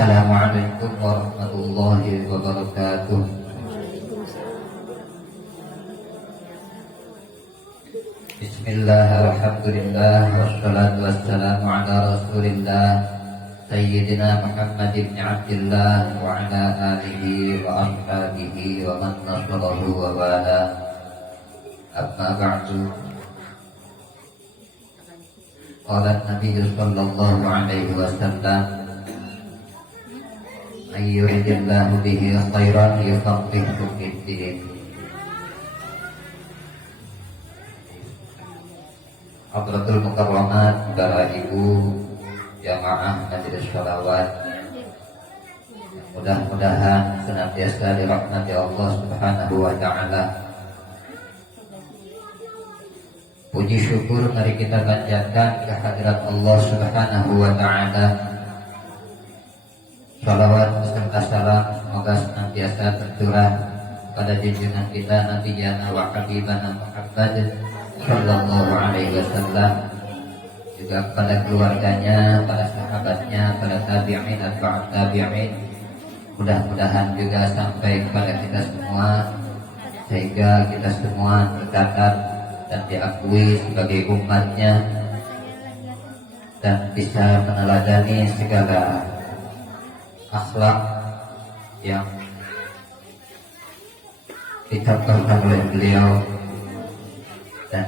Assalamualaikum warahmatullahi wabarakatuh. Bismillah, alhamdulillah, wassalatu wassalamu ala rasulillah Sayyidina Muhammad ibn Abdillah wa ala alihi wa ashabihi wa man nasarahu wa wala. Amma ba'du. Qala Nabi sallallahu alaihi wasallam, ayyuridillahu bihi khairan yufaqihu fid-din. Hadratul Mukarramat, para ibu jamaah majelis sholawat, mudah-mudahan senantiasa dirahmati Allah Subhanahu wa ta'ala. Puji syukur mari kita panjatkan kehadirat Allah Subhanahu wa ta'ala. Sholawat serta salam semoga senantiasa tercurah pada junjungan kita Nabiyana wa Habibana Muhammad sallallahu alaihi wasallam, juga pada keluarganya, pada sahabatnya, pada tabi'in atau tabi'in. Mudah-mudahan juga sampai kepada kita semua, sehingga kita semua tercatat dan diakui sebagai umatnya dan bisa meneladani segala akhlak yang dicontohkan oleh beliau, dan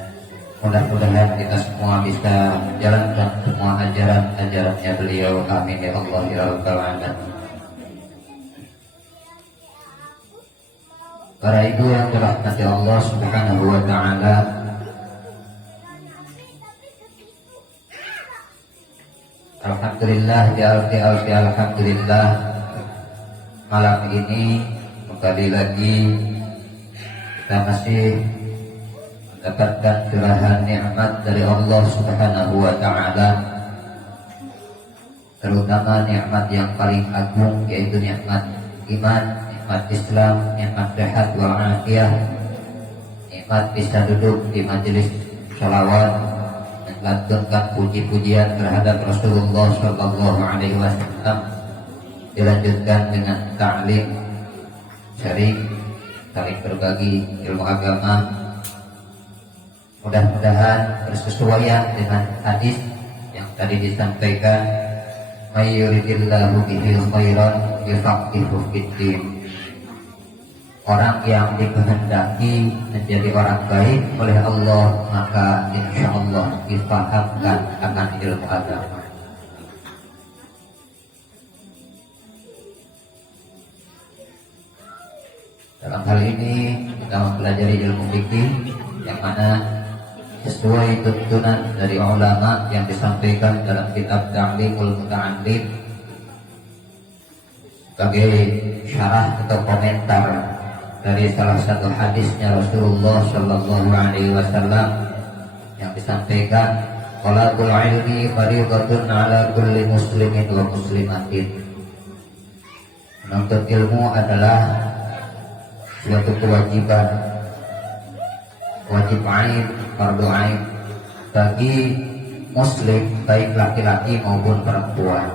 mudah-mudahan kita semua bisa menjalankan semua ajaran-ajarannya beliau. Amin ya Allah ya Rabbal alamin. Para ibu yang dirahmati Allah Subhanahu wa ta'ala, alhamdulillah alhamdulillah, malam ini kembali lagi kita masih mendapatkan curahan nikmat dari Allah Subhanahu wa ta'ala, terutama nikmat yang paling agung, yaitu nikmat iman, nikmat Islam, nikmat sehat wal afiyah, nikmat bisa duduk di majelis sholawat melantunkan puji-pujian terhadap Rasulullah sallallahu alaihi wasallam, dilanjutkan dengan ta'lim, sharing, saling berbagi ilmu agama. Mudah-mudahan bersesuaian dengan hadis yang tadi disampaikan, may yuridillahu bihi khairan yufaqihu fid-din. Orang yang dikehendaki menjadi orang baik oleh Allah, maka insya Allah difahamkan akan ilmu agama. Dalam hal ini kita mempelajari ilmu fikih yang mana sesuai tuntunan dari ulama yang disampaikan dalam kitab Ta'limul Muta'allim sebagai syarah atau komentar dari salah satu hadisnya Rasulullah sallallahu alaihi wasallam yang disampaikan, talabul ilmi fardhatun ala kulli muslimin wa muslimatin. Menuntut ilmu adalah suatu kewajiban, wajib ain, fardu ain bagi muslim, baik laki-laki maupun perempuan.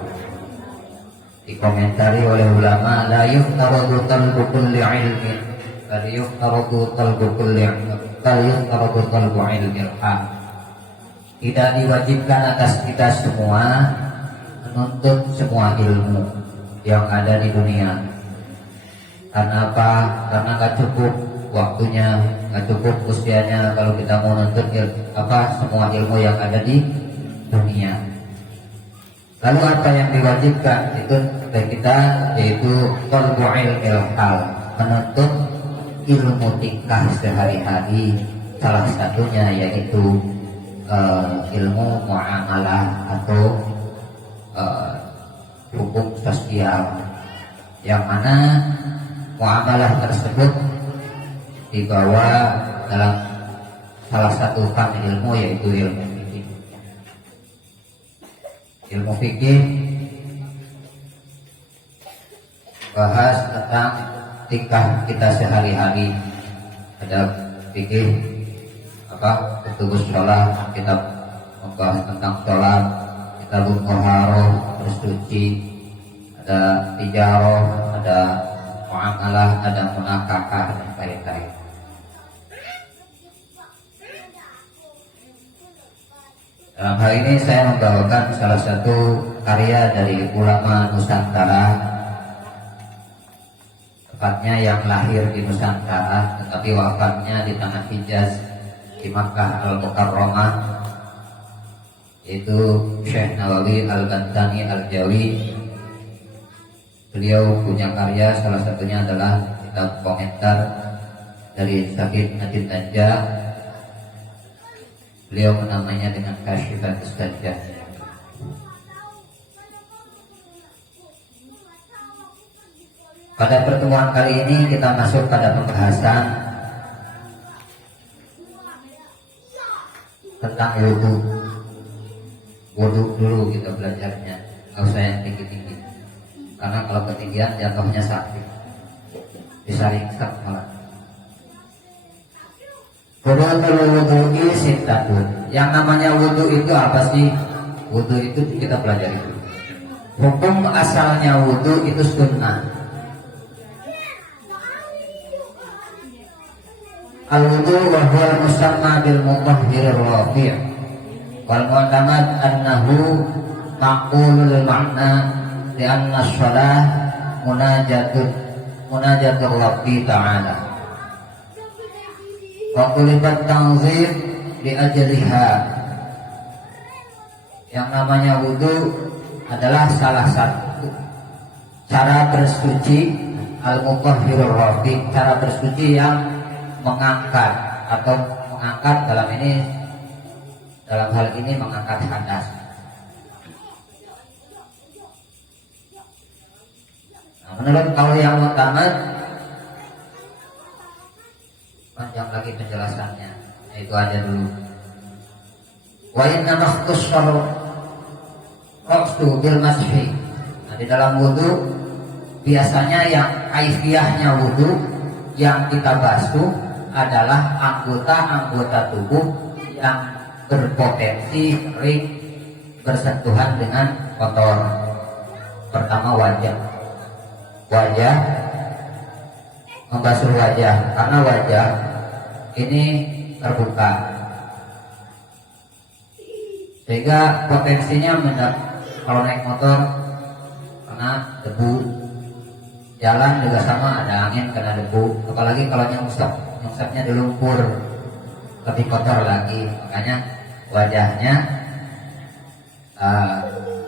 Dikomentari oleh ulama, la yuftaradu talbu kulli ilmin, la yuftaradu talbu kulli ilmin, la yuftaradu talbu ilmin haq. Tidak diwajibkan atas kita semua menuntut semua ilmu yang ada di dunia. Karena apa? Karena nggak cukup waktunya, nggak cukup usianya kalau kita mau menuntut semua ilmu yang ada di dunia. Lalu apa yang diwajibkan itu bagi kita, yaitu talbu ilmil hal, menuntut ilmu tingkah sehari-hari. Salah satunya yaitu ilmu muamalah atau hukum sosial, yang mana muamalah tersebut dibawa dalam salah satu fani ilmu, yaitu ilmu fikih. Ilmu fikih bahas tentang tingkah kita sehari-hari. Ada fikih kutubus sholat, kita membahas tentang sholat, kita bertoharoh, bersuci. ada tijarah, ada muamalah, ada munakakah dan lain-lain. Dalam hal ini saya membawakan salah satu karya dari ulama Nusantara, tepatnya yang lahir di Nusantara tetapi wafatnya di tanah Hijaz di Makkah Al-Mukarramah, yaitu Syekh Nawawi Al-Bantani Al-Jawi. Beliau punya karya, salah satunya adalah kitab komentar dari Syahid Najib Tanja. Beliau menamainya dengan Kasyifat Mustajab. Pada pertemuan kali ini kita masuk pada pembahasan tentang wudhu. Wudhu dulu kita belajarnya, nggak usah yang tinggi-tinggi. Karena kalau ketinggian jatuhnya sakit, bisa ringsak malah. Wudhu sitatun. Yang namanya wudhu itu apa sih? Wudhu itu kita pelajari dulu. Hukum asalnya wudhu itu sunnah. Al-wudhu wa huwa al-musamma bil mutahhir rafi'. Wal mu'tamad annahu maqulul ma'na li anna shalah munajatur Rabbi ta'ala. Wa qulibat tanzir li ajliha. Yang namanya wudhu adalah salah satu cara bersuci al-mutahhirur rafi', cara bersuci yang mengangkat atau mengangkat dalam hal ini mengangkat hadas. Nah, menurut kaul yang mu'tamad, panjang lagi penjelasannya, itu aja dulu. Wa inna makhtussar raqsu bil mashi. Nah, di dalam wudu biasanya yang kaifiyahnya wudu yang kita basuh adalah anggota-anggota tubuh yang berpotensi sering bersentuhan dengan kotor. Pertama wajah, membasuh wajah, karena wajah ini terbuka sehingga potensinya kalau naik motor kena debu, jalan juga sama, ada angin kena debu, apalagi kalau nyungsapnya di lumpur lebih kotor lagi. Makanya wajahnya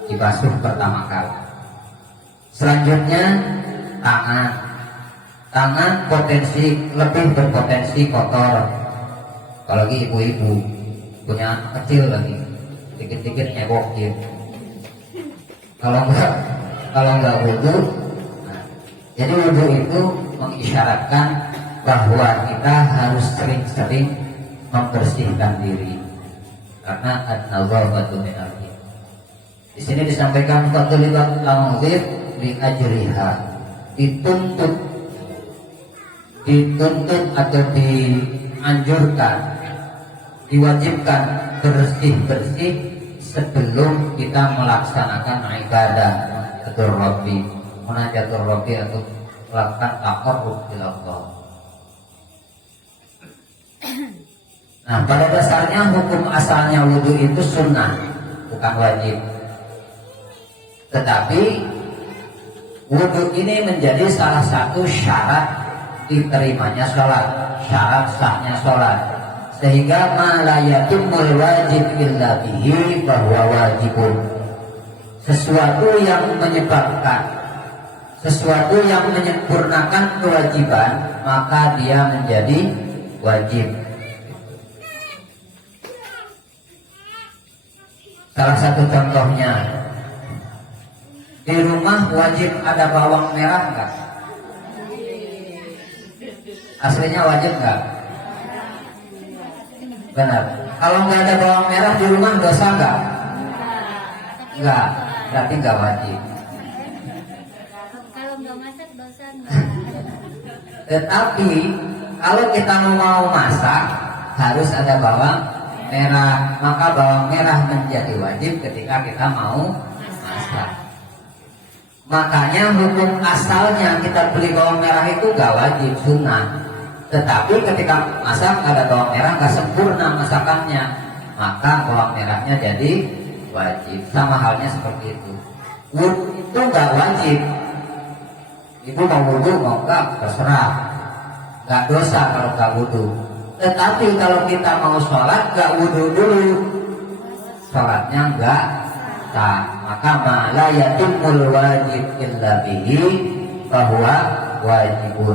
dibasuh pertama kali. Selanjutnya tangan lebih berpotensi kotor, apalagi ibu-ibu punya anak kecil lagi, dikit-dikit nyebok gitu. Kalau nggak wudhu. Jadi wudhu itu mengisyaratkan bahwa kita harus sering-sering membersihkan diri, karena an-nazaratu min al-din. Di sini disampaikan fadlilat tanzir li ajriha, dituntut atau dianjurkan, diwajibkan bersih-bersih sebelum kita melaksanakan ibadah kepada Rabbi, munajatur Rabbi, atau melakukan taqarrub ila Allah. Nah, pada dasarnya hukum asalnya wudhu itu sunnah, bukan wajib. Tetapi wudhu ini menjadi salah satu syarat diterimanya sholat, syarat sahnya sholat. Sehingga ma la yatimul wajib illa bihi bahwa wajibun. Sesuatu yang menyempurnakan kewajiban, maka dia menjadi wajib. Salah satu contohnya, di rumah wajib ada bawang merah enggak? Aslinya wajib enggak? Benar. Kalau nggak ada bawang merah di rumah dosa enggak? Enggak, berarti enggak wajib. Kalau nggak masak dosa enggak? Tetapi kalau kita mau masak harus ada bawang merah, maka bawang merah menjadi wajib ketika kita mau masak. Makanya hukum asalnya kita beli bawang merah itu gak wajib, sunnah. Tetapi ketika masak ada bawang merah gak sempurna masakannya, maka bawang merahnya jadi wajib. Sama halnya seperti itu. Wudhu itu gak wajib. Ibu mau wudhu mau enggak terserah, gak dosa kalau gak wudhu. Tetapi kalau kita mau sholat gak wudhu dulu, sholatnya gak sah. Maka la yatimul wajib illa bihi bahwa wajibun.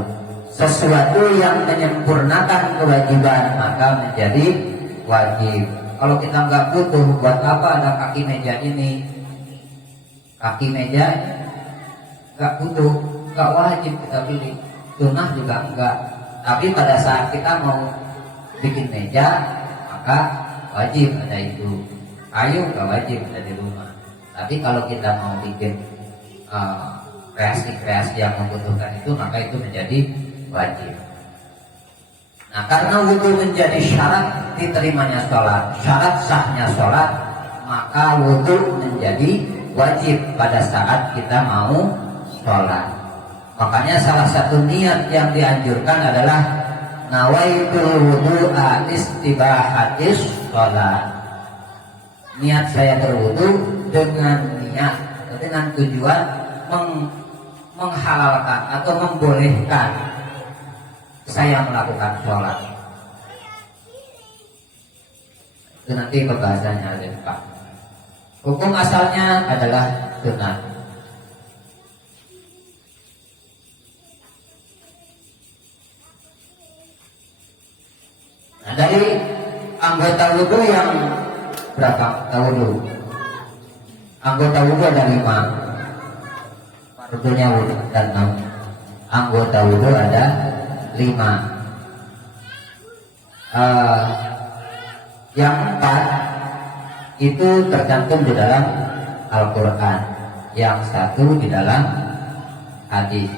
Sesuatu yang menyempurnakan kewajiban maka menjadi wajib. Kalau kita nggak butuh, buat apa ada kaki meja ini? Kaki meja nggak butuh, nggak wajib kita beli. Sunnah juga enggak. Tapi pada saat kita mau bikin meja maka wajib ada itu. Kayu nggak wajib ada di rumah. Tapi kalau kita mau bikin kreasi-kreasi yang membutuhkan itu, maka itu menjadi wajib. Nah, karena wudhu menjadi syarat diterimanya sholat, syarat sahnya sholat, maka wudhu menjadi wajib pada saat kita mau sholat. Makanya salah satu niat yang dianjurkan adalah nawaitul wudu'a istibahatis sholat. Niat saya berwudu dengan niat atau dengan tujuan menghalalkan atau membolehkan saya melakukan sholat. Itu nanti pembahasannya ada Pak. Hukum asalnya adalah sunat. Nah, dari anggota wudu yang berapa wudhu? Anggota wudhu ada 5. Fardunya wudhu ada 6. Anggota wudhu ada 5. Yang 4 itu tercantum di dalam Al-Quran, yang 1 di dalam hadis,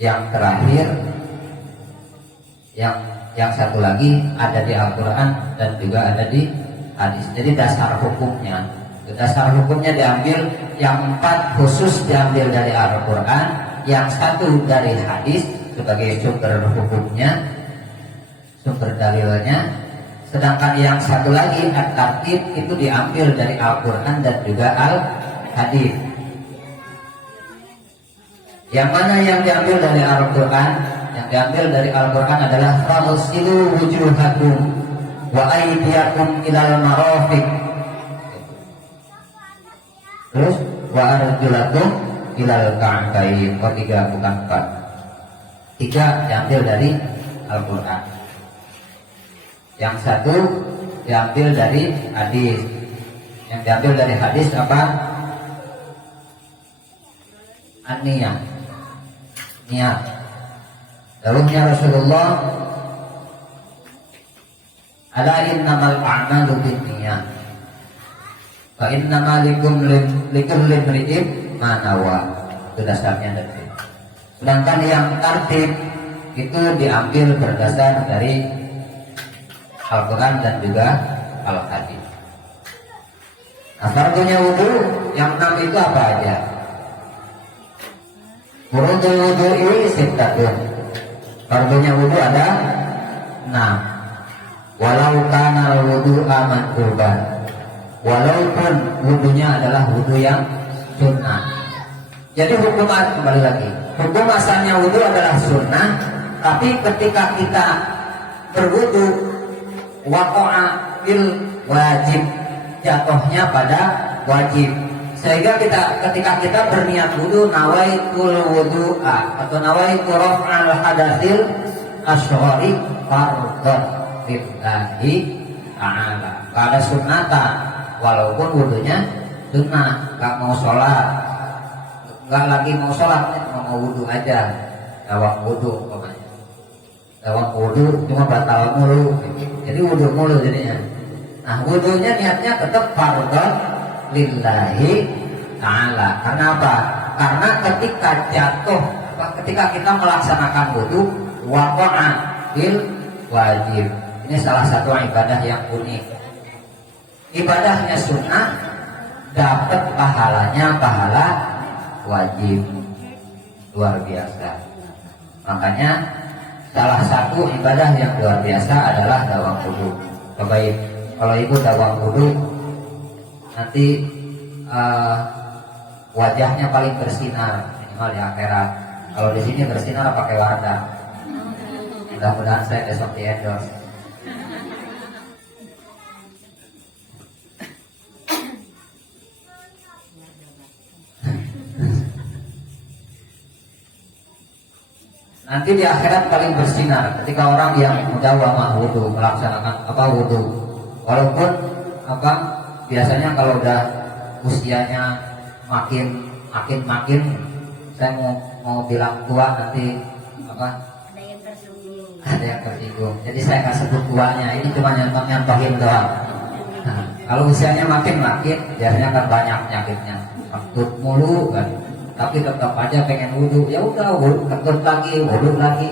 yang terakhir yang 1 lagi ada di Al-Quran dan juga ada di hadis. Jadi dasar hukumnya diambil, yang 4 khusus diambil dari Al-Quran, yang 1 dari hadis sebagai sumber hukumnya, sumber dalilnya, sedangkan yang 1 lagi at-tartib itu diambil dari Al-Quran dan juga Al-hadis. Yang mana yang diambil dari Al-Quran? Yang diambil dari Al-Quran adalah faghsilu wujuhakum wa aydiyakum ilal marafiq. Terus wa arjulakum ilal ka'bayn. 3 bukan 4. 3 diambil dari Al-Quran. Yang 1 diambil dari hadis. Yang diambil dari hadis apa? An-niyah. Niat. Dawuhnya Rasulullah, ala innamal a'malu binniyat wa innama likulli imri'in ma nawa. Itu dasarnya dari. Sedangkan yang tartib itu diambil berdasar dari Al-Quran dan juga Al-Hadis. Nah, fardunya wudu yang 6 itu apa aja? Furudul wudu'i sittatun. Fardunya wudu ada 6. Walau kana wudu'a mandhuban. Walaupun wudunya adalah wudu yang sunnah. Jadi hukum, kembali lagi, hukum asalnya wudu adalah sunnah, tapi ketika kita berwudu waqa'a fil wajib, jatuhnya pada wajib. Sehingga ketika kita berniat wudu, nawaitul wudu'a atau nawaitu raf'al hadatsil asghari fardhan lillahi ta'ala. Pada sunnatan, walaupun wudunya sunnah, gak mau sholat, gak lagi mau sholat, mau wudu aja, gawang wudu pokoknya. Gawang wudu cuma batal mulu, jadi wudu mulu jadinya. Nah, wudunya niatnya tetap fardhan lillahi ta'ala. Karena apa? Karena ketika kita melaksanakan wudu waqa'a fil wajib. Ini salah satu ibadah yang unik. Ibadahnya sunnah, dapat pahalanya pahala wajib. Luar biasa. Makanya salah satu ibadah yang luar biasa adalah dawam wudu. Coba kalau ibu dawam wudu nanti wajahnya paling bersinar minimal di akhirat. Kalau di sini bersinar pakai wadah. Mudah-mudahan saya besok di endorse. Nanti di akhirat paling bersinar ketika orang yang mudawamah wudu, melaksanakan wudu. Walaupun biasanya kalau udah usianya makin saya mau bilang tua nanti ada yang tersinggung. Jadi saya nggak sebut tuanya, ini cuma nyontohin doang. Nah, kalau usianya makin biasanya kan banyak penyakitnya, takut mulu kan. Tapi tetap aja pengen wudu, ya udah ketut lagi, wudu lagi,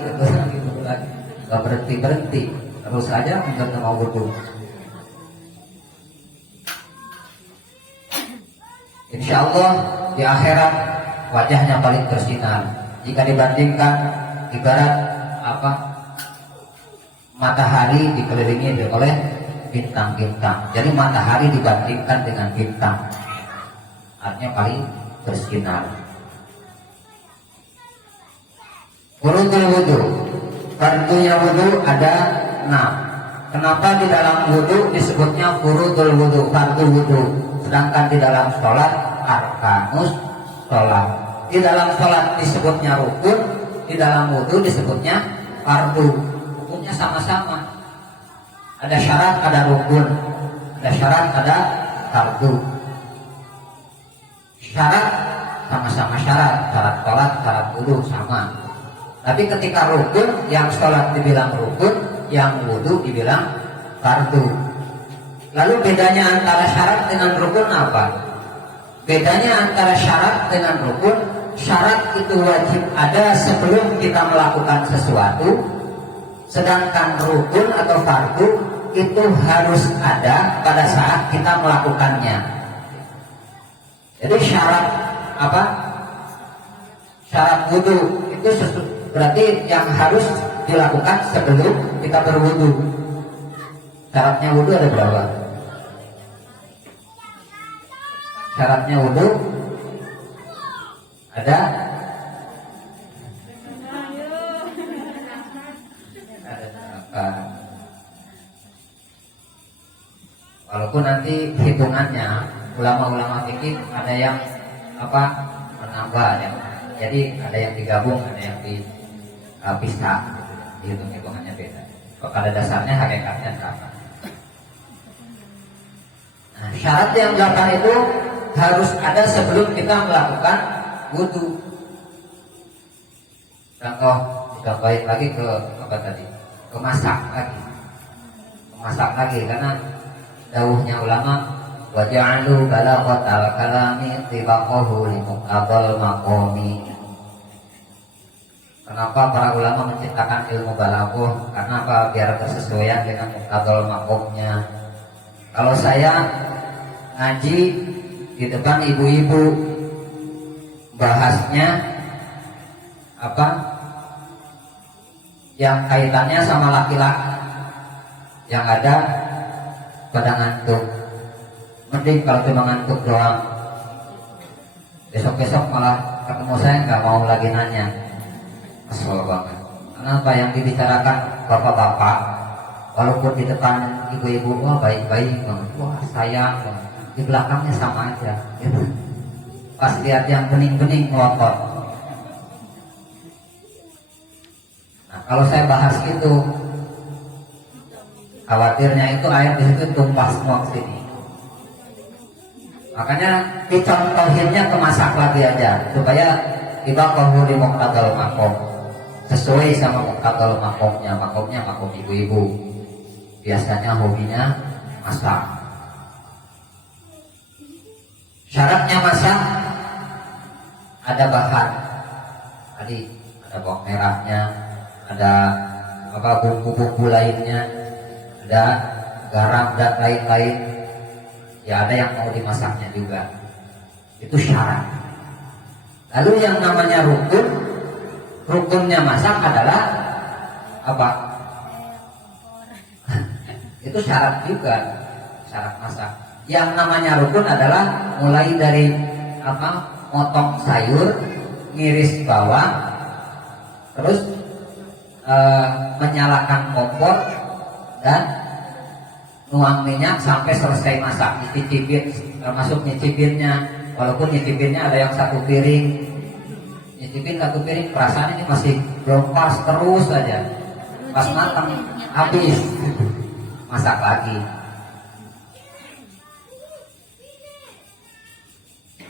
nggak berhenti, terus aja untuk mau wudu. Insya Allah di akhirat wajahnya paling bersinar. Jika dibandingkan ibarat matahari dikelilingi oleh bintang-bintang. Jadi matahari dibandingkan dengan bintang, artinya paling bersinar. Furudul wudu, fardunya wudu ada 6. Kenapa di dalam wudu disebutnya furudul wudu, fardu wudu, sedangkan di dalam sholat arkanus sholat. Di dalam sholat disebutnya rukun, di dalam wudu disebutnya fardu. Hukumnya sama-sama. Ada syarat, ada rukun, ada syarat, ada fardu. Syarat sama-sama syarat sholat, syarat wudu sama. Tapi ketika rukun, yang sholat dibilang rukun, yang wudu dibilang fardu. Lalu bedanya antara syarat dengan rukun apa? Bedanya antara syarat dengan rukun, syarat itu wajib ada sebelum kita melakukan sesuatu, sedangkan rukun atau fardu itu harus ada pada saat kita melakukannya. Jadi syarat Syarat wudu itu berarti yang harus dilakukan sebelum kita berwudu. Syaratnya wudu ada berapa? Syaratnya wudu ada berapa? Walaupun nanti hitungannya ulama-ulama fikih ada yang menambah ya. Jadi ada yang digabung, ada yang dipisah, hitungannya beda. Pada dasarnya hakikatnya sama. Nah, syarat yang 8 itu harus ada sebelum kita melakukan wudu. Contohin lagi ke kemasak lagi karena dawuhnya ulama waja'alu balaghatal kalami tibaqahu li muqtabal maqami. Kenapa para ulama menciptakan ilmu balaghah? Karena biar bersesuaian dengan muqtabal maqamnya. Kalau saya ngaji di depan ibu-ibu bahasnya yang kaitannya sama laki-laki, yang ada pada ngantuk. Mending kalau cuma ngantuk doang. Besok-besok malah ketemu saya nggak mau lagi nanya. Kesel banget. Kenapa yang dibicarakan bapak-bapak, walaupun di depan ibu-ibu wah baik-baik banget, wah sayang banget, di belakangnya sama aja. Gitu. Pas lihat yang bening-bening ngotot. Nah kalau saya bahas itu, khawatirnya itu air di situ tumpah semua ke sini. Makanya dicontohinnya kemasak lagi aja supaya kita kohuli muqtadal maqam, sesuai sama muqtadal maqamnya makom ibu-ibu. Biasanya hobinya masak. Syaratnya masak ada bahan. Tadi ada bawang merahnya, ada bumbu-bumbu lainnya, ada garam dan lain-lain ya ada yang mau dimasaknya juga. Itu syarat. Lalu yang namanya rukun, rukunnya masak adalah apa? Itu syarat juga, syarat masak. Yang namanya rukun adalah mulai dari apa? Motong sayur, ngiris bawang, terus menyalakan kompor dan nuang minyak sampai selesai masak. Nyicipin, termasuk nyicipinnya. Walaupun nyicipinnya ada yang satu piring, nyicipin satu piring, perasaan ini masih belum pas, terus saja. Pas matang habis, masak lagi.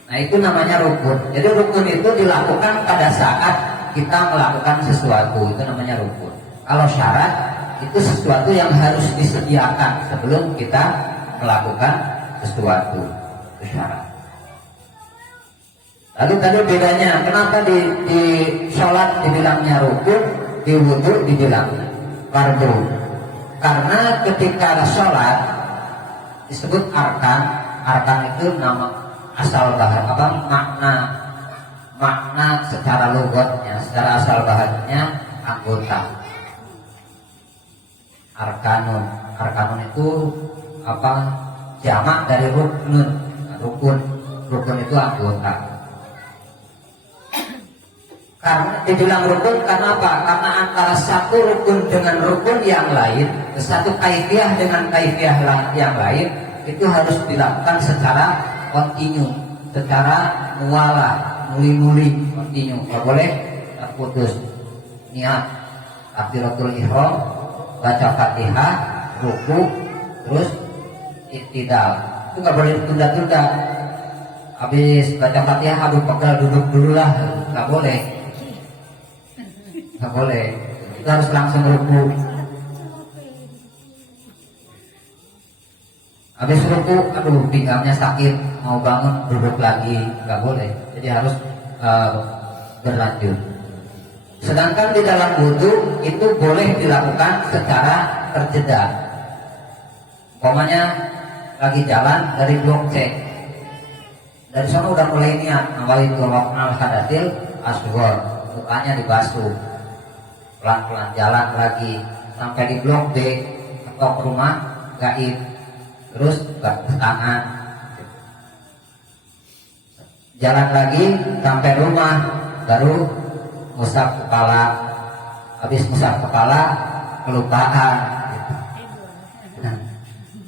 Nah itu namanya rukun. Jadi rukun itu dilakukan pada saat kita melakukan sesuatu, itu namanya rukun. Kalau syarat itu sesuatu yang harus disediakan sebelum kita melakukan sesuatu, itu syarat. Lalu tadi bedanya, kenapa di sholat dibilangnya rukun, di wudu dibilang fardu? Karena ketika sholat disebut arkan, arkan itu nama asal bahan apa makna secara logatnya, secara asal bahannya anggota. Arkanun, arkanun itu apa? Jamak dari ruknun, rukun, rukun itu anggota. Karena dibilang rukun karena apa? Karena antara satu rukun dengan rukun yang lain, satu kaifiah dengan kaifiah yang lain, itu harus dilakukan secara kontinu, secara mualah, muli-muli, kontinu. Nggak boleh terputus. Niat takbiratul ihram, baca Fatihah, ruku, terus iktidal. Itu nggak boleh tunda-tunda. Habis baca Fatihah, habis pegel duduk dulu lah, nggak boleh. Nggak boleh, itu harus langsung ruku. Habis ruku, aduh pinggangnya sakit, mau bangun duduk lagi, nggak boleh. Jadi harus berlanjut. Sedangkan di dalam wudu itu boleh dilakukan secara terjeda. Umpamanya lagi jalan dari blok C, dari sana udah mulai niat nawaitul al hadatil asghar, mukanya dibasuh. Pelan-pelan jalan lagi sampai di blok B atau rumah gaib, terus ke tangan, jalan lagi sampai rumah baru ngusap kepala. Habis ngusap kepala kelupaan,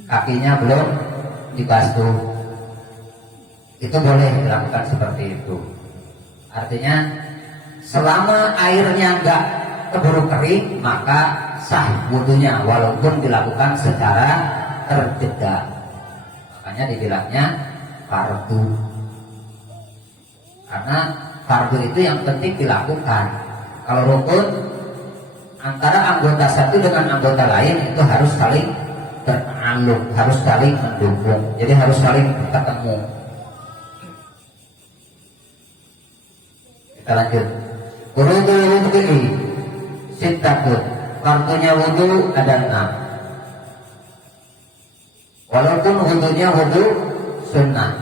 kakinya belum dibasuh. Itu boleh dilakukan seperti itu. Artinya selama airnya enggak keburu kering, maka sah wudunya walaupun dilakukan secara terjeda. Makanya dibilangnya fardu. Karena fardu itu yang penting dilakukan. Kalau rukun antara anggota satu dengan anggota lain itu harus saling beraluk, harus saling mendukung. Jadi harus saling ketemu. Kita lanjut. Wudu ini sitatun, fardunya wudu ada 6. Walaupun wudunya wudu sunnah.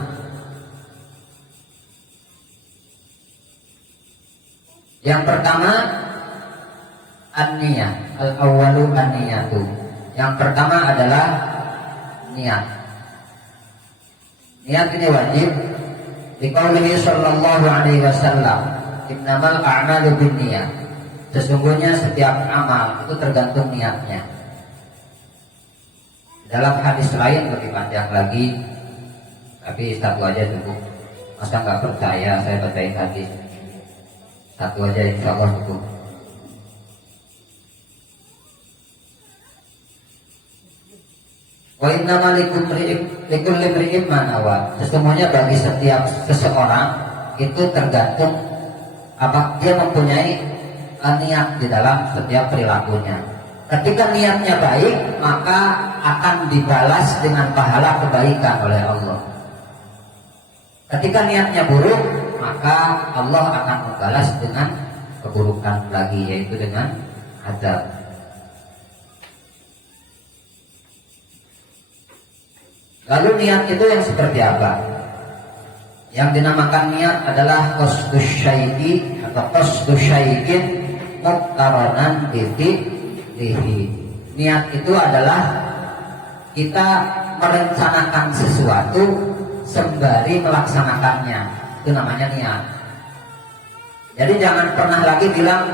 Yang pertama an-niyah, al-awwalu an-niyatu. Yang pertama adalah niat. Niat ini wajib. Liqaulihi sallallahu alaihi wasallam, innamal a'malu binniyat. Sesungguhnya setiap amal itu tergantung niatnya. Dalam hadis lain lebih panjang lagi, tapi satu aja cukup. Masa nggak percaya saya bacain hadis? Satu aja insya Allah cukup. Wa innama likulli imri'in ma nawa. Sesungguhnya bagi setiap seseorang itu tergantung apa dia mempunyai niat di dalam setiap perilakunya. Ketika niatnya baik, maka akan dibalas dengan pahala kebaikan oleh Allah. Ketika niatnya buruk, maka Allah akan membalas dengan keburukan lagi, yaitu dengan azab. Lalu niat itu yang seperti apa? Yang dinamakan niat adalah qasdus syai'i atau qasdus syai'in muqtaranan bihi. Niat itu adalah kita merencanakan sesuatu sembari melaksanakannya. Itu namanya niat. Jadi jangan pernah lagi bilang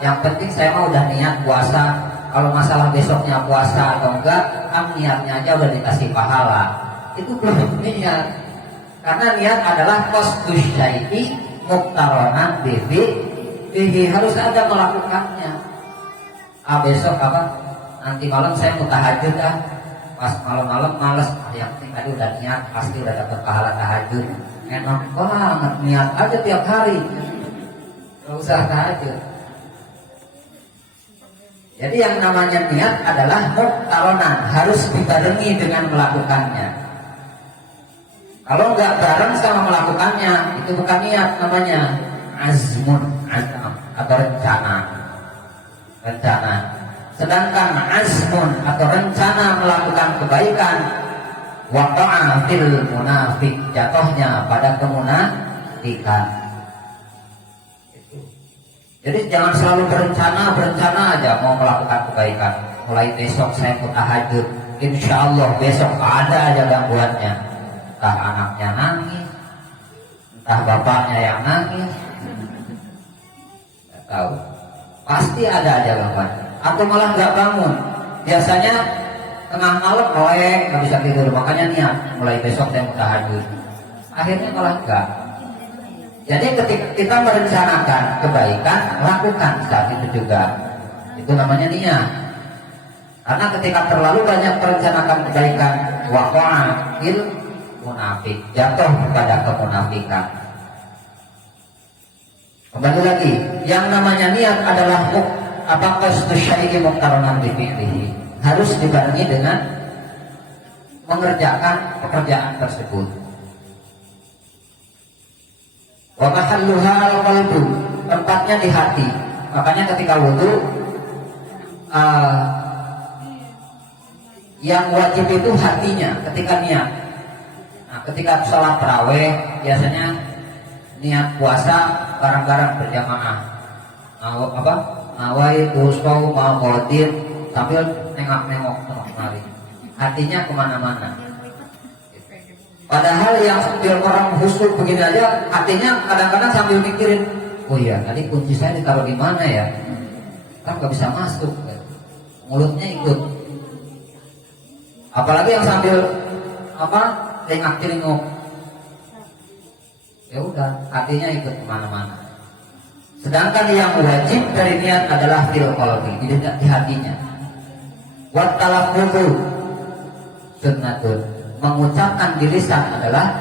yang penting saya mau udah niat puasa. Kalau masalah besoknya puasa atau enggak, niatnya aja udah dikasih pahala. Itu belum niat. Karena niat adalah qasdus syai'i muqtaranan bihi, harus ada melakukannya. Besok nanti malam saya mau tahajud pas malam-malam males. Yang penting tadi udah niat, pasti udah dapat pahala tahajud. Enak banget, niat aja tiap hari, gak usah tahajud. Jadi yang namanya niat adalah muqtaronan, harus dibarengi dengan melakukannya. Kalau nggak bareng sama melakukannya, itu bukan niat, namanya azam atau rencana. Sedangkan azmun atau rencana melakukan kebaikan, waqa'a fil munafik, jatuhnya pada kemunafikan. Jadi jangan selalu berencana aja mau melakukan kebaikan. Mulai besok saya mau tahajud, insya Allah besok ada aja gangguannya. Entah anaknya nangis, entah bapaknya yang nangis, nggak tahu. Pasti ada aja gangguannya. Atau malah nggak bangun. Biasanya tengah malam nggak bisa tidur, makanya niat mulai besok saya mau tahajud. Akhirnya malah enggak. Jadi ketika kita merencanakan kebaikan, lakukan saat itu juga. Itu namanya niat. Karena ketika terlalu banyak merencanakan kebaikan, waqa'a fil munafik, jatuh pada kemunafikan. Kembali lagi, yang namanya niat adalah qasdus syai'i muqtaranan bi fi'lihi, harus dibarengi dengan mengerjakan pekerjaan tersebut. Wa mahalluha al-qalbu, tempatnya di hati. Makanya ketika wudu yang wajib itu hatinya ketika niat. Nah, ketika sholat tarawih biasanya niat puasa bareng-bareng berjamaah. Nawaitu shauma qadir, sambil nengok-nengok kemari. Hatinya kemana-mana. Padahal yang sambil orang khusyuk begini aja, hatinya kadang-kadang sambil mikirin, oh iya tadi kunci saya ditaruh di mana ya? Kan nggak bisa masuk. Mulutnya ikut. Apalagi yang sambil tengok-tengok. Ya udah, hatinya ikut kemana-mana. Sedangkan yang wajib dari niat adalah fil qalbi, di hatinya. Wa talaffuzu sunnatun, mengucapkan di lisan adalah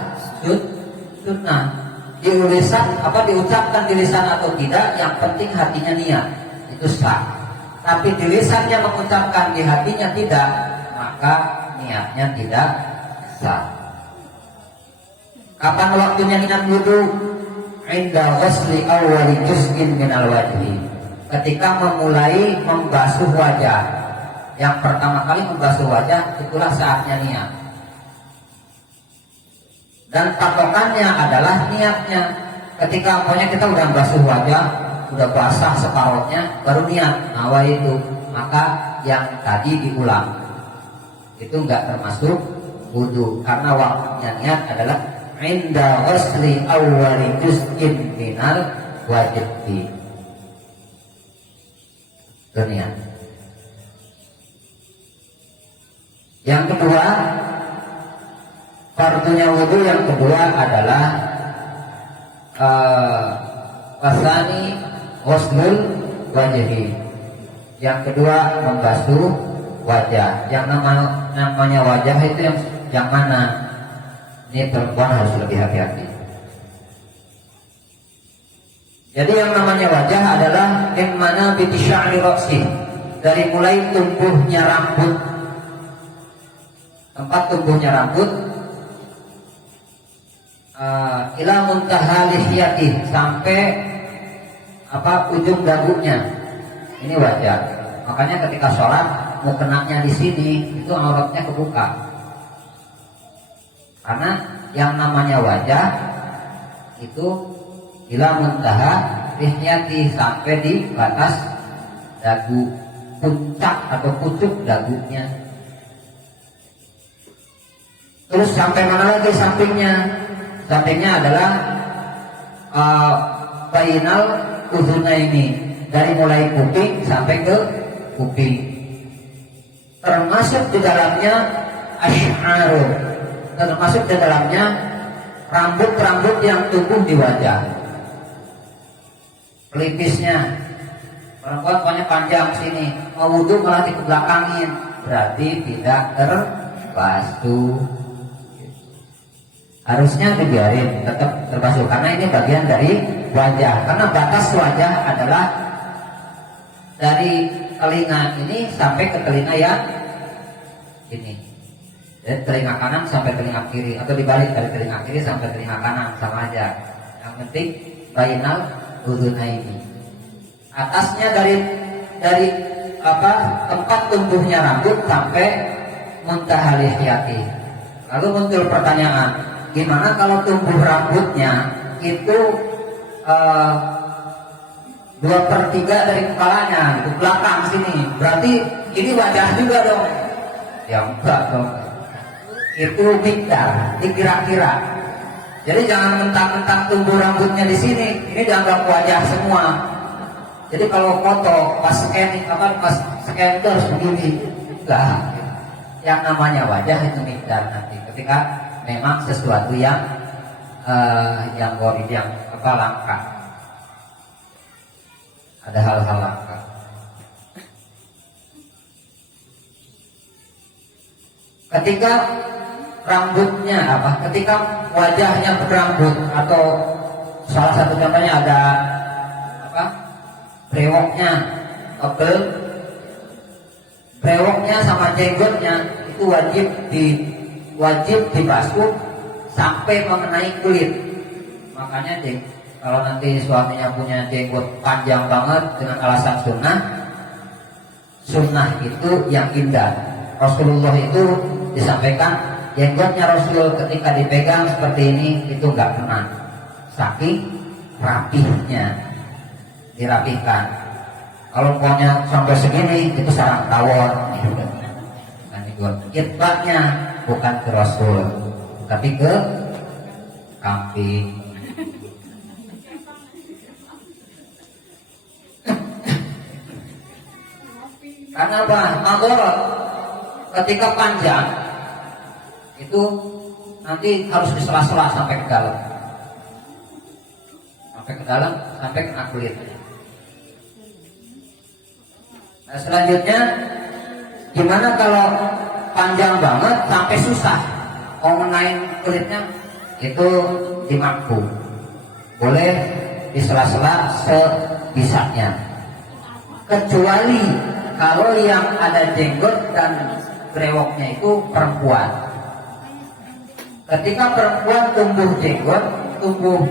sunnah. Diucapkan di lisan atau tidak, yang penting hatinya niat, itu sah. Tapi di lisannya mengucapkan, di hatinya tidak, maka niatnya tidak sah. Kapan waktunya niat wudu? Inda ghusli awwali juz'in minal wajhi, ketika memulai membasuh wajah. Yang pertama kali membasuh wajah, itulah saatnya niat. Dan patokannya adalah niatnya. Ketika kita udah membasuh wajah, udah basah separuhnya, baru niat nawaitu, maka yang tadi diulang. Itu enggak termasuk wudu, karena waktunya niat adalah inda ghusli awwali juz'in minal wajhi. Niat. Yang kedua, fardunya wudu yang kedua adalah wasani ghuslul wajhi. Yang kedua membasuh wajah. Yang namanya wajah itu yang mana? Ini perempuan harus lebih hati-hati. Jadi yang namanya wajah adalah yang mana bi sya'ri ra'si, dari mulai tumbuhnya rambut, tempat tumbuhnya rambut, ila muntaha lihiyati, sampai ujung dagunya. Ini wajah. Makanya ketika sholat mau kenanya di sini, itu auratnya kebuka. Karena yang namanya wajah itu ila muntaha lihyati, sampai di batas dagu, puncak atau pucuk dagunya. Terus sampai mana lagi sampingnya? Sampingnya adalah bainal uzunaini, dari mulai kuping sampai ke kuping. Termasuk di dalamnya asy'aru, termasuk di dalamnya rambut-rambut yang tumbuh di wajah. Pelipisnya, perempuan pokoknya panjang sini, mau wudhu malah dikebelakangin, berarti tidak terbasuh. Harusnya dibiarin tetap terbasuh karena ini bagian dari wajah. Karena batas wajah adalah dari telinga ini sampai ke telinga yang ini. Jadi telinga kanan sampai telinga kiri, atau dibalik, dari telinga kiri sampai telinga kanan, sama aja. Yang penting bainal udhunaini. Atasnya dari tempat tumbuhnya rambut sampai muntaha lihyati. Lalu muncul pertanyaan, gimana kalau tumbuh rambutnya itu 2/3 dari kepalanya, itu belakang sini, berarti ini wajah juga dong? Ya enggak dong. Itu mikdar, dikira-kira. Jadi jangan mentang-mentang tumbuh rambutnya di sini, ini dianggap wajah semua. Jadi kalau foto pas scan itu harus begini. Enggak. Yang namanya wajah itu mikdar nanti ketika memang sesuatu yang langka. Ada hal-hal langka. Ketika rambutnya ketika wajahnya berambut, atau salah satu contohnya ada brewoknya tebel, brewoknya sama jenggotnya itu wajib dibasuh sampai mengenai kulit. Makanya kalau nanti suaminya punya jenggot panjang banget dengan alasan sunnah itu yang indah. Rasulullah itu disampaikan jenggotnya Rasul ketika dipegang seperti ini itu nggak kena, saking rapihnya, dirapihkan. Kalau pokoknya sampai segini itu sarang tawon. Nah, kitbahnya bukan ke Rasul, tapi ke kambing. Karena apa? Madorot ketika panjang itu nanti harus disela-sela sampai ke dalam, sampai ke kulit. Nah, selanjutnya gimana kalau panjang banget sampai susah mau menaik kulitnya? Itu dimakruh, boleh disela-sela sebisanya, kecuali kalau yang ada jenggot dan brewoknya itu perempuan. Ketika perempuan tumbuh jenggot, tumbuh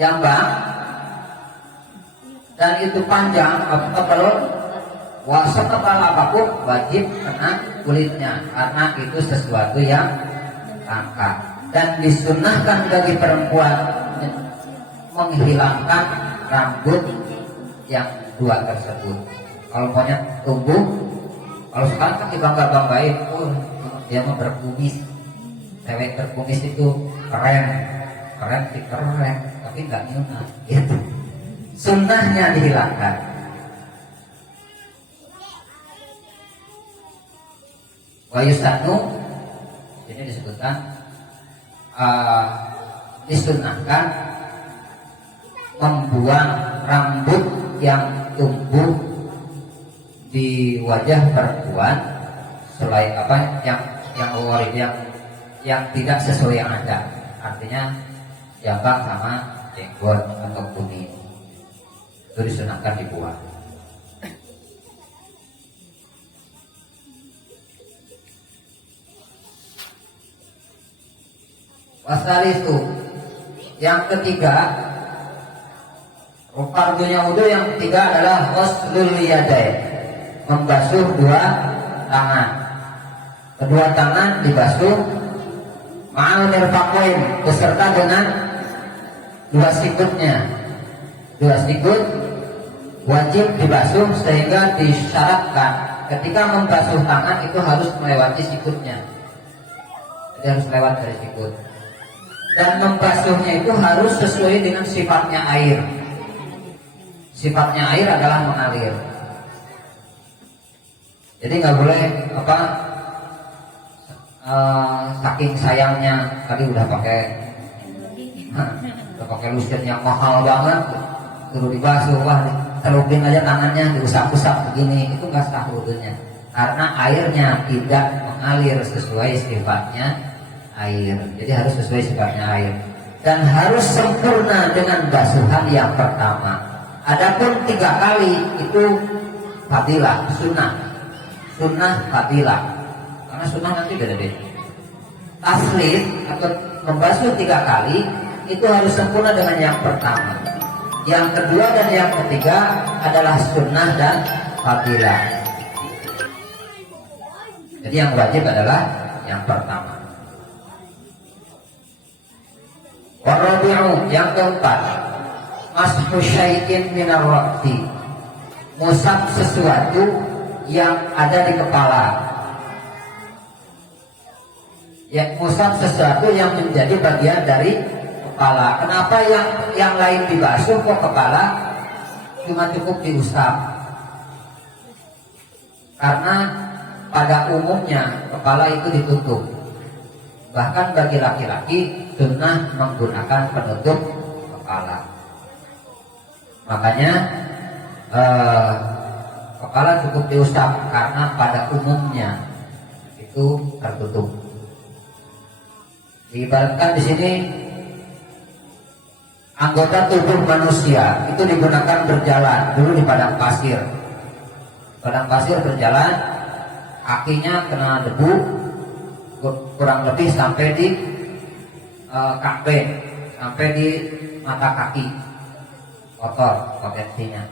jambang, dan itu panjang tebal, setebal apapun wajib kena kulitnya, karena itu sesuatu yang langka. Dan disunnahkan bagi perempuan menghilangkan rambut yang dua tersebut. Kalau pokoknya tumbuh, kalau sekarang kan dibangga-banggain, dia mau berkumis, cewek berkumis itu keren, tapi nggak nyuna. Gitu. Sunnahnya dihilangkan. Wa yusanu, ini disebutkan disunnahkan membuang rambut yang tumbuh di wajah perempuan selain yang tidak sesuai yang ada, artinya jambang sama jenggot atau kumis itu disunahkan dibuang. Wasalisu, yang ketiga, fardunya wudu yang ketiga adalah ghuslul yadain, membasuh dua tangan. Kedua tangan dibasuh ma'al mirfaqain beserta dengan dua sikutnya. Dua sikut wajib dibasuh sehingga disyaratkan ketika membasuh tangan itu harus melewati sikutnya. Jadi harus lewat dari sikut. Dan membasuhnya itu harus sesuai dengan sifatnya air. Sifatnya air adalah mengalir. Jadi nggak boleh saking sayangnya tadi udah pakai lusir yang mahal banget, perlu dibasuh, wah celupin aja tangannya, diusap-usap begini, itu nggak sah wudunya karena airnya tidak mengalir sesuai sifatnya air. Jadi harus sesuai sifatnya air dan harus sempurna dengan basuhan yang pertama. Adapun 3 kali itu fadilah, sunnah fadilah, karena sunnah nanti beda-beda. Taslif atau membasuh 3 kali itu harus sempurna dengan yang pertama. Yang kedua dan yang ketiga adalah sunnah dan fadilah. Jadi yang wajib adalah yang pertama. Warabi'u, yang keempat, mashu syai'in minar ra'si, musab sesuatu yang ada di kepala. Ya, musab sesuatu yang menjadi bagian dari kepala. Kenapa yang lain dibasuh kok kepala cuma cukup diusap? Karena pada umumnya kepala itu ditutup. Bahkan bagi laki-laki sunnah menggunakan penutup kepala. Makanya kepala cukup diusap karena pada umumnya itu tertutup. Diibaratkan di sini anggota tubuh manusia itu digunakan berjalan dulu di padang pasir. Padang pasir berjalan, kakinya kena debu kurang lebih sampai di kaki, sampai di mata kaki, kotor potensinya.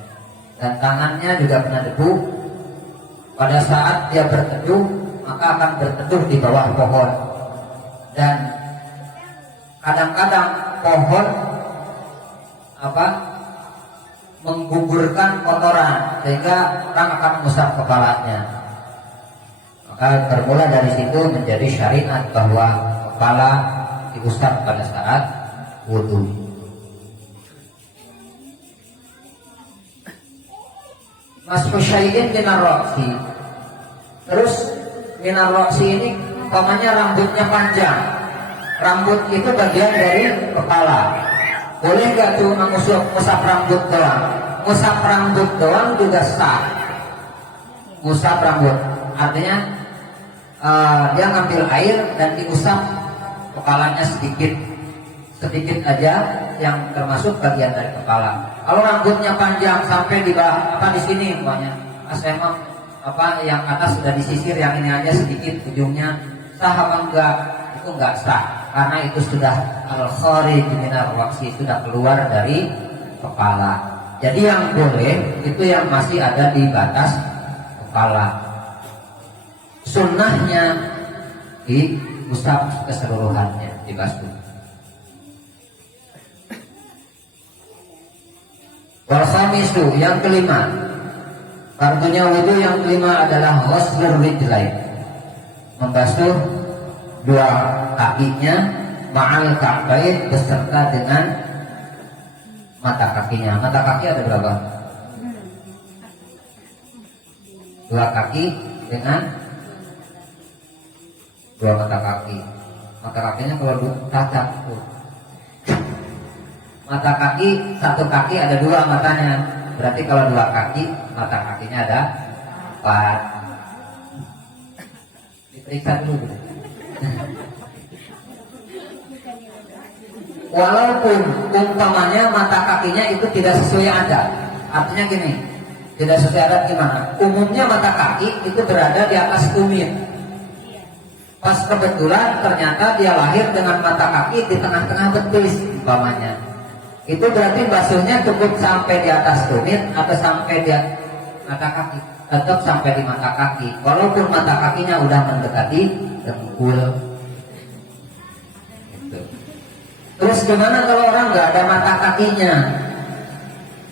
Dan tangannya juga kena debu. Pada saat dia berteduh, maka akan berteduh di bawah pohon. Dan kadang-kadang pohon menggugurkan kotoran sehingga orang akan mengusap kepalanya. Maka bermula dari situ menjadi syariat bahwa kepala diusap pada saat wudu. Mashu syai'in minar ra'si. Terus minar ra'si ini umpamanya rambutnya panjang. Rambut itu bagian dari kepala. Boleh nggak tuh ngusap rambut doang? Ngusap rambut doang juga sah. Ngusap rambut artinya dia ngambil air dan diusap kepalanya sedikit aja yang termasuk bagian dari kepala. Kalau rambutnya panjang sampai di sini umpamanya, yang atas sudah disisir, yang ini aja sedikit ujungnya, sah apa enggak? Itu enggak sah karena itu sudah al-kharij minar ra'si, sudah keluar dari kepala. Jadi yang boleh itu yang masih ada di batas kepala. Sunnahnya diusap keseluruhannya, dibasuh. Wal khamisu, yang kelima, fardunya wudu yang kelima adalah ghuslur rijlain, membasuh dua kakinya ma'al ka'bain beserta dengan mata kakinya. Mata kaki ada berapa? Dua kaki dengan dua mata kaki. Mata kakinya kalau cacat tuh. Mata kaki, satu kaki ada dua matanya. Berarti kalau dua kaki, mata kakinya ada 4. Diperiksa dulu. Walaupun umpamanya mata kakinya itu tidak sesuai adat. Artinya gini, tidak sesuai adat gimana? Umumnya mata kaki itu berada di atas tumit. Pas kebetulan ternyata dia lahir dengan mata kaki di tengah-tengah betis umpamanya. Itu berarti basuhnya cukup sampai di atas tumit atau sampai di mata kaki? tetap sampai di mata kaki. Walaupun mata kakinya udah mendekati dengkul. Gitu. Terus gimana kalau orang nggak ada mata kakinya?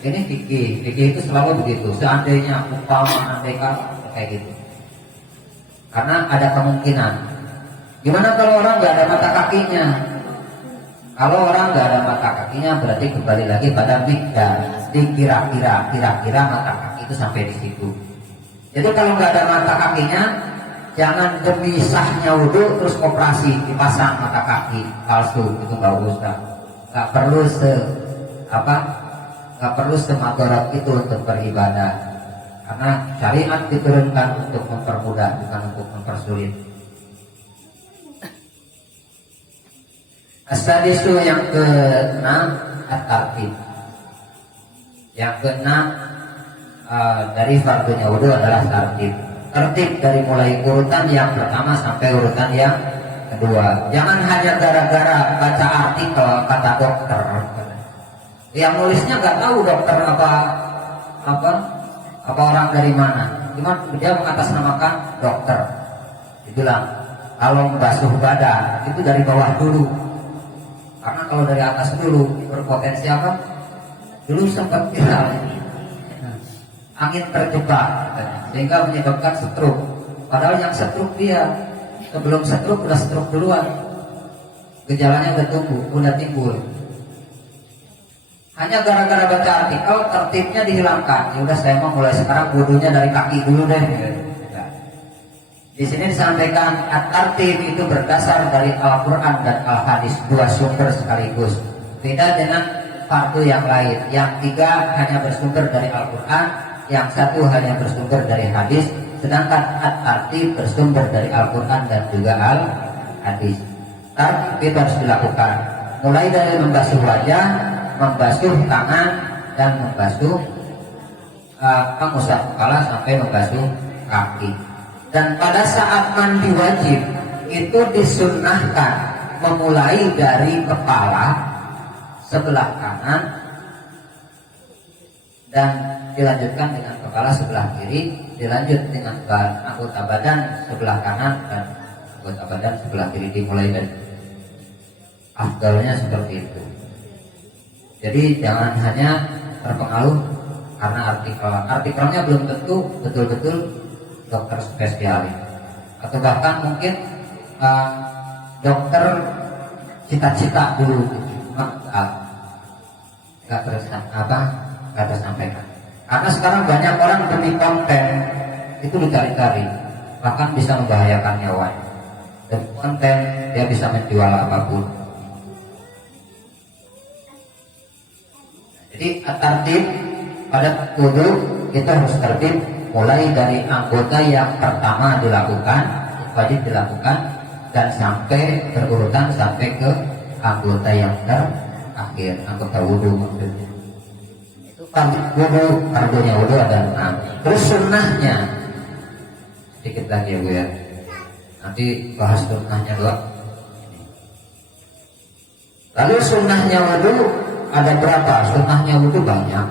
Ini fikih itu selalu begitu. Seandainya umpama kayak gitu. Karena ada kemungkinan. Gimana kalau orang nggak ada mata kakinya? Kalau orang nggak ada mata kakinya berarti kembali lagi pada mikdar. Kira-kira mata kaki itu sampai di situ. Jadi kalau nggak ada mata kakinya, jangan demi sahnya wudhu terus operasi dipasang mata kaki palsu, itu nggak usah. Nggak perlu semadarat itu untuk beribadah. Karena syariat diturunkan untuk mempermudah, bukan untuk mempersulit. As-sadisu yang ke-6 at-tartib. Yang ke-6 dari fardunya wudu adalah tartib. Tertib dari mulai urutan yang pertama sampai urutan yang kedua. Jangan hanya gara-gara baca artikel kata dokter. Yang nulisnya nggak tahu dokter apa orang dari mana. Cuma dia mengatasnamakan dokter. Dibilang kalau membasuh badan itu dari bawah dulu. Karena kalau dari atas dulu berpotensi apa? Dulu sempat viral angin terjebak sehingga menyebabkan stroke. Padahal yang stroke dia sebelum stroke udah stroke duluan. Gejalanya udah timbul. Hanya gara-gara baca artikel tertibnya dihilangkan. Ya udah saya mau mulai sekarang wudunya dari kaki dulu deh. Di sini disampaikan at-tartib itu berdasar dari Al-Quran dan Al-Hadis, dua sumber sekaligus. Beda dengan fardu yang lain. Yang tiga hanya bersumber dari Al-Quran, yang satu hanya bersumber dari hadis. Sedangkan at-tartib bersumber dari Al-Quran dan juga Al-Hadis. Tartib itu harus dilakukan. Mulai dari membasuh wajah, membasuh tangan, dan membasuh mengusap kepala sampai membasuh kaki. Dan pada saat mandi wajib itu disunnahkan memulai dari kepala sebelah kanan dan dilanjutkan dengan kepala sebelah kiri, dilanjut dengan anggota badan sebelah kanan dan anggota badan sebelah kiri, dimulai dari afdalnya seperti itu. Jadi jangan hanya terpengaruh karena artikelnya belum tentu betul-betul dokter spesialis, atau bahkan mungkin dokter cita-cita dulu nggak tersampaikan. Karena sekarang banyak orang demi konten itu dicari-cari, bahkan bisa membahayakan nyawa. Demi konten dia bisa menjual apapun. Jadi tertib pada wudu kita harus tertib. Mulai dari anggota yang pertama dilakukan, wajib dilakukan, dan sampai berurutan sampai ke anggota yang terakhir, anggota wudu maksudnya. Itu fardunya wudu ada 6. Terus sunnahnya sedikit lagi ya Bu ya. Nanti bahas sunnahnya dulu. Lalu sunnahnya wudu ada berapa? Sunnahnya wudu banyak.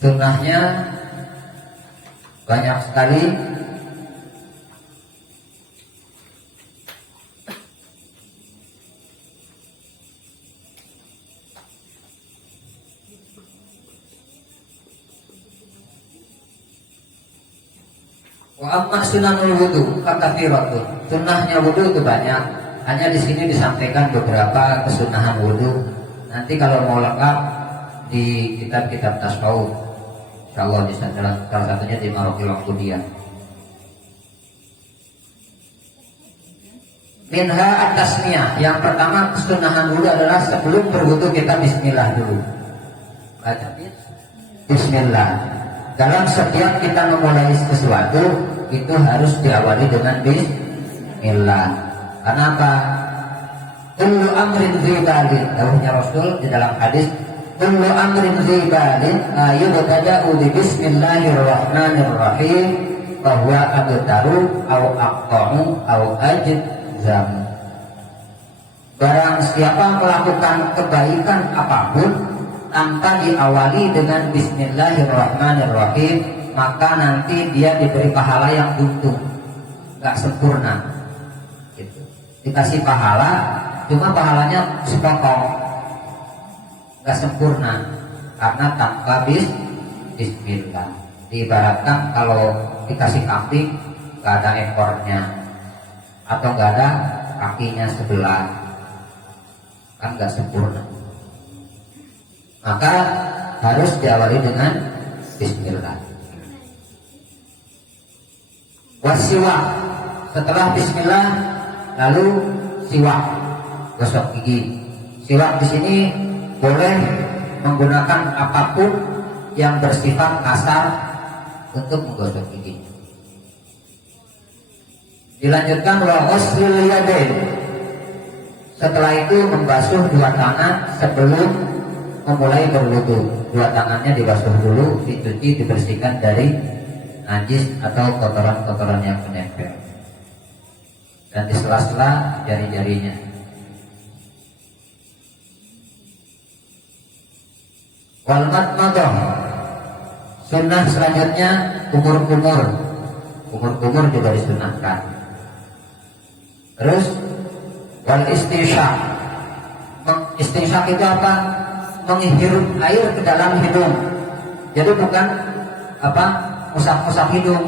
Sunnahnya banyak sekali. Wa amma sunanul wudu katsiratun. Sunnahnya wudu itu banyak. Hanya di sini disampaikan beberapa kesunahan wudu. Nanti kalau mau lengkap di kitab-kitab tasawuf. Insyaallah di salah satunya di Marokil Waqudiyah. Minha at-tasmiyah. Yang pertama kesunahan wudu adalah sebelum berwudu kita bismillah dulu. Baca bismillah. Dalam setiap kita memulai sesuatu itu harus diawali dengan bismillah. Kenapa? Kullu amrin dzibali. Dawuhnya Rasul di dalam hadis, kullu amrin zibalin yubtada'u bi bismillahirrahmanirrahim bahwa abtaru au aqta'u au ajzam. Barang siapa melakukan kebaikan apapun tanpa diawali dengan bismillahirrahmanirrahim, maka nanti dia diberi pahala yang buntu, nggak sempurna. Gitu. Dikasih pahala, cuma pahalanya sepotong, nggak sempurna karena tanpa bismillah. Diibaratkan kalau dikasih kambing nggak ada ekornya atau nggak ada kakinya sebelah, kan nggak sempurna. Maka harus diawali dengan bismillah. Wasiwak, setelah bismillah lalu siwak, gosok gigi. Siwak di sini boleh menggunakan apapun yang bersifat kasar untuk menggosok gigi. Dilanjutkan wa ghuslul yadain. Setelah itu membasuh dua tangan sebelum memulai berwudu. Dua tangannya dibasuh dulu, dicuci, dibersihkan dari najis atau kotoran-kotoran yang menempel. Dan di sela-sela jari-jarinya. Wal madmadah. Sunnah selanjutnya kumur-kumur. Kumur-kumur juga disunahkan. Terus wal istinsyaq. Istinsyaq itu apa? Menghirup air ke dalam hidung. Jadi bukan apa? Usap-usap hidung.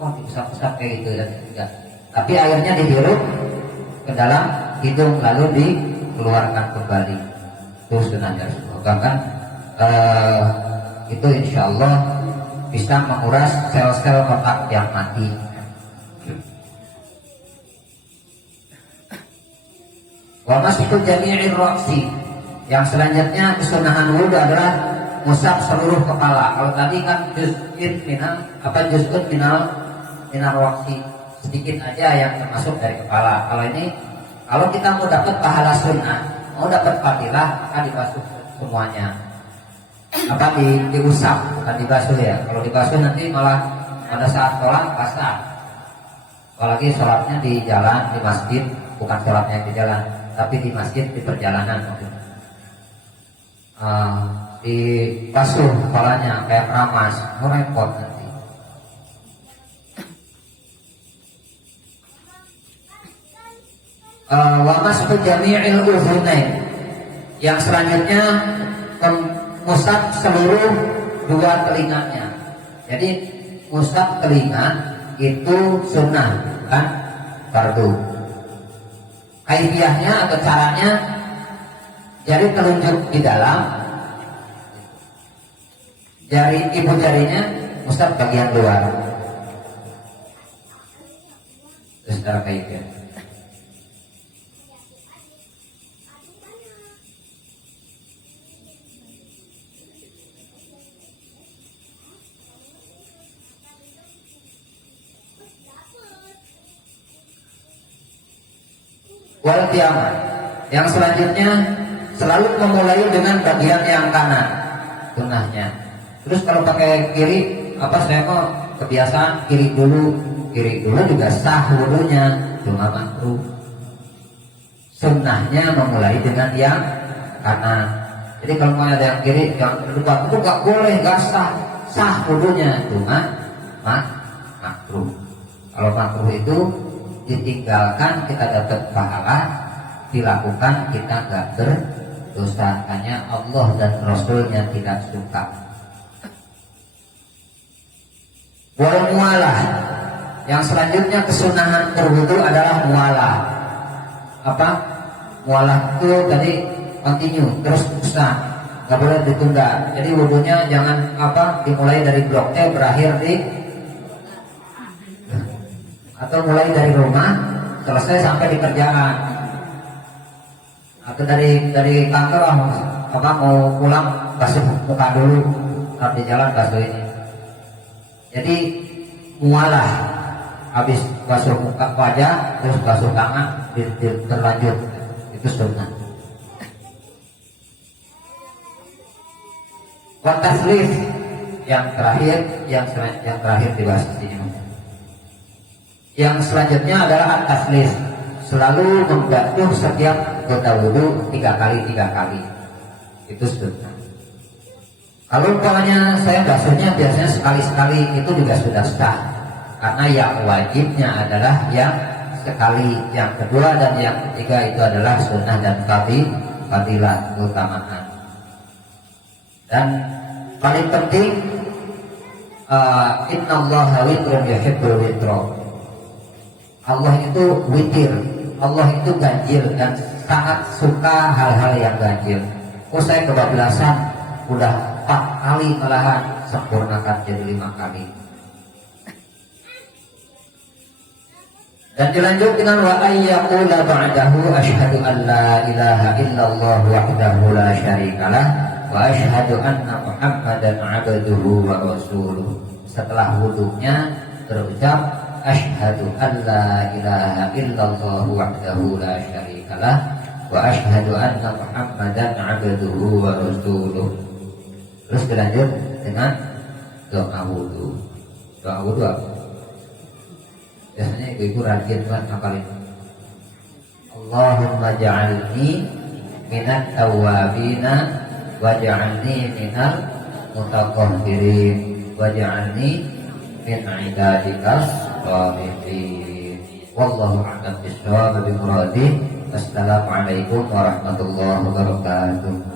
Oh, diusap-usap kayak gitu ya. Tidak. Tapi airnya dihirup ke dalam hidung lalu dikeluarkan kembali. Itu sunahnya. Bahkan itu insya Allah bisa menguras sel-sel otak yang mati. Wa mashu jami'ir ra'si. Yang selanjutnya kesunahan wudu adalah musab seluruh kepala. Kalau tadi kan juz'un minal ra'si, sedikit aja yang termasuk dari kepala. Kalau ini, kalau kita mau dapat pahala sunnah, mau dapat fadilah, maka dibasuh semuanya. Apa diusap, bukan dibasuh ya. Kalau dibasuh nanti malah pada saat sholat basah. Apalagi sholatnya di jalan, di masjid, bukan sholatnya di jalan, tapi di masjid, di perjalanan. Dibasuh kepalanya kayak keramas, repot nanti. Wa mashu jami'il udhunain. Yang selanjutnya musab seluruh dua telinganya. Jadi musab telinga itu sunnah, kan fardu. Kaifiahnya atau caranya, jari telunjuk di dalam, jari ibu jarinya musab bagian luar. Terus cara kaifiah. Wal qiyamah. Yang selanjutnya selalu memulai dengan bagian yang kanan, sunnahnya. Terus kalau pakai kiri, apa saya kok kebiasaan kiri dulu juga sah wudunya, cuma makruh. Sunnahnya memulai dengan yang kanan. Jadi kalau mau ada yang kiri, yang lupa itu nggak boleh, nggak sah wudunya, cuma makruh. Kalau makruh itu ditinggalkan kita dapat pahala, dilakukan kita nggak berdosa. Hanya Allah dan Rasulnya tidak suka. Wal mualah. Yang selanjutnya kesunahan berwudu adalah mualah. Apa? Mualah itu tadi continue, terus usah, nggak boleh ditunda. Jadi wudunya jangan dimulai dari blok T berakhir di, atau mulai dari rumah selesai sampai di kerjaan, atau dari kantor mau pulang basuh muka dulu, kalau di jalan basuh ini. Jadi mualah, habis basuh muka wajah terus basuh tangan terlanjut, itu sunnah. Wa taslif, yang terakhir dibahas di sini. Yang selanjutnya adalah at-taslif, selalu membasuh setiap anggota wudu 3 kali. Itu sunnah. Kalau umpamanya saya basuhnya biasanya sekali-sekali itu juga sudah sah, karena yang wajibnya adalah yang sekali, yang kedua dan yang ketiga itu adalah sunnah dan fadilah keutamaan. Dan paling penting, innallaha witrun yuhibbul witra. Allah itu witir, Allah itu ganjil dan sangat suka hal-hal yang ganjil. Oh saya kebablasan, udah 4 kali malahan, sempurnakan jadi 5 kali. Dan dilanjut dengan wa ayyaqula ba'dahu asyhadu an la ilaha illallah wahdahu la syarikalah wa asyhadu anna muhammadan abduhu wa rasuluh. Setelah wudunya berucap asyhadu an la ilaha illallah wahdahu la syarikalah wa asyhadu anna muhammadan abduhu wa rasuluh. Terus dilanjut dengan doa wudu. Doa wudu apa? Biasanya ibu-ibu rajin banget ngapalin. Allahumma ja'alni minat tawwabina waj'alni minal mutatahhirin waj'alni min ibadikal shalihin. Wallahu a'lam bishawab bi muradi. Assalamualaikum warahmatullahi wabarakatuh.